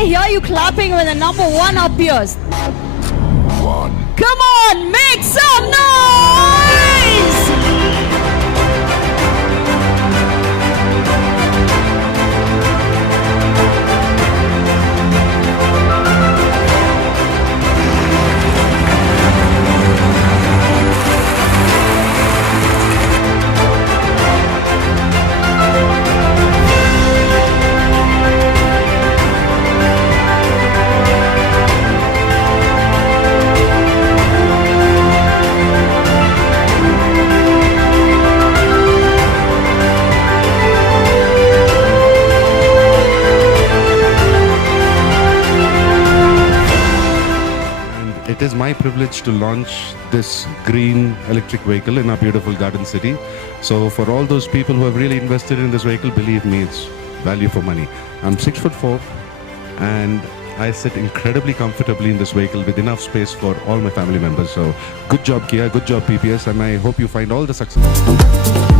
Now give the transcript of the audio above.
I hear you clapping when the number 1 appears. One. Come on, make some noise! It is my privilege to launch this green electric vehicle in our beautiful garden city. So for all those people who have really invested in this vehicle, believe me, it's value for money. I'm 6'4" and I sit incredibly comfortably in this vehicle with enough space for all my family members. So good job Kia, good job PPS, and I hope you find all the success.